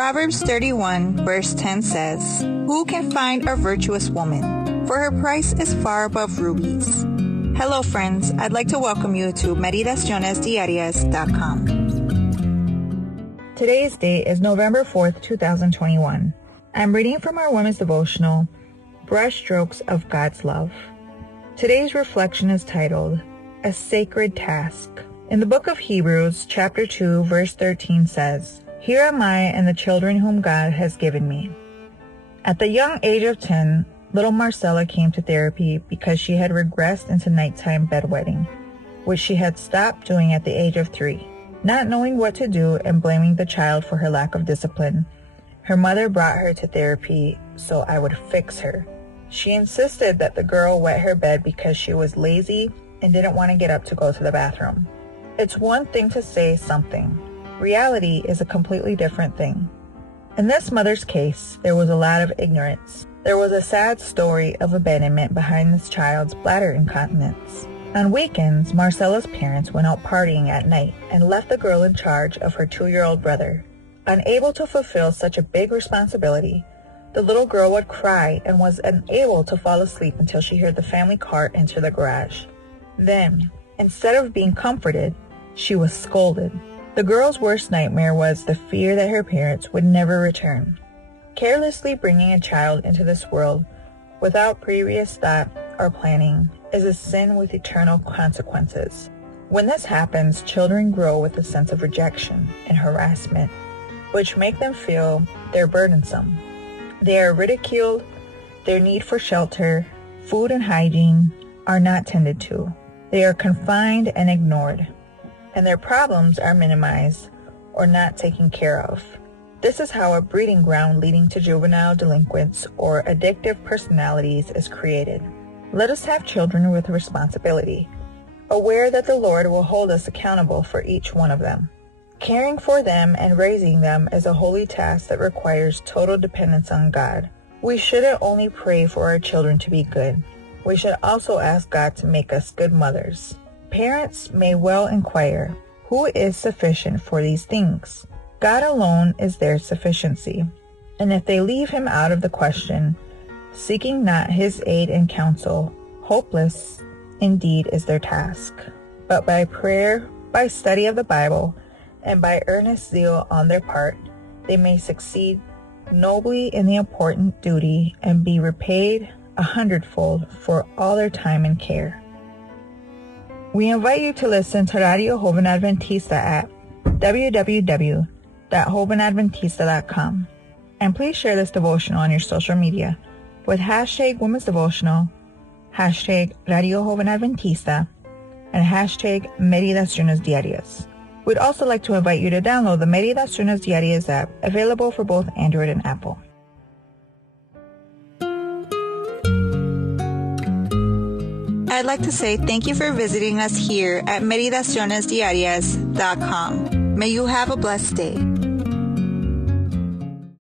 Proverbs 31 verse 10 says, "Who can find a virtuous woman? For her price is far above rubies." Hello friends, I'd like to welcome you to Meditaciones Today's date is November 4th, 2021. I'm reading from our women's devotional, Brushstrokes of God's Love. Today's reflection is titled, A Sacred Task. In the book of Hebrews, chapter 2, verse 13 says, "Here am I and the children whom God has given me." At the young age of 10, little Marcella came to therapy because she had regressed into nighttime bedwetting, which she had stopped doing at the age of 3. Not knowing what to do and blaming the child for her lack of discipline, her mother brought her to therapy so I would fix her. She insisted that the girl wet her bed because she was lazy and didn't want to get up to go to the bathroom. It's one thing to say something. Reality is a completely different thing. In this mother's case, there was a lot of ignorance. There was a sad story of abandonment behind this child's bladder incontinence. On weekends, Marcella's parents went out partying at night and left the girl in charge of her 2-year-old brother. Unable to fulfill such a big responsibility, the little girl would cry and was unable to fall asleep until she heard the family car enter the garage. Then, instead of being comforted, she was scolded. The girl's worst nightmare was the fear that her parents would never return. Carelessly bringing a child into this world without previous thought or planning is a sin with eternal consequences. When this happens, children grow with a sense of rejection and harassment, which make them feel they're burdensome. They are ridiculed, their need for shelter, food and hygiene are not tended to. They are confined and ignored, and their problems are minimized or not taken care of. This is how a breeding ground leading to juvenile delinquents or addictive personalities is created. Let us have children with responsibility, aware that the Lord will hold us accountable for each one of them. Caring for them and raising them is a holy task that requires total dependence on God. We shouldn't only pray for our children to be good. We should also ask God to make us good mothers. Parents may well inquire, who is sufficient for these things? God alone is their sufficiency. And if they leave him out of the question, seeking not his aid and counsel, hopeless indeed is their task. But by prayer, by study of the Bible, and by earnest zeal on their part, they may succeed nobly in the important duty and be repaid 100-fold for all their time and care. We invite you to listen to Radio Joven Adventista at www.jovenadventista.com, and please share this devotional on your social media with hashtag Women's Devotional, hashtag Radio Joven Adventista, and hashtag Meditaciones Diarias. We'd also like to invite you to download the Meditaciones Diarias app, available for both Android and Apple. I'd like to say thank you for visiting us here at meditacionesdiarias.com. May you have a blessed day.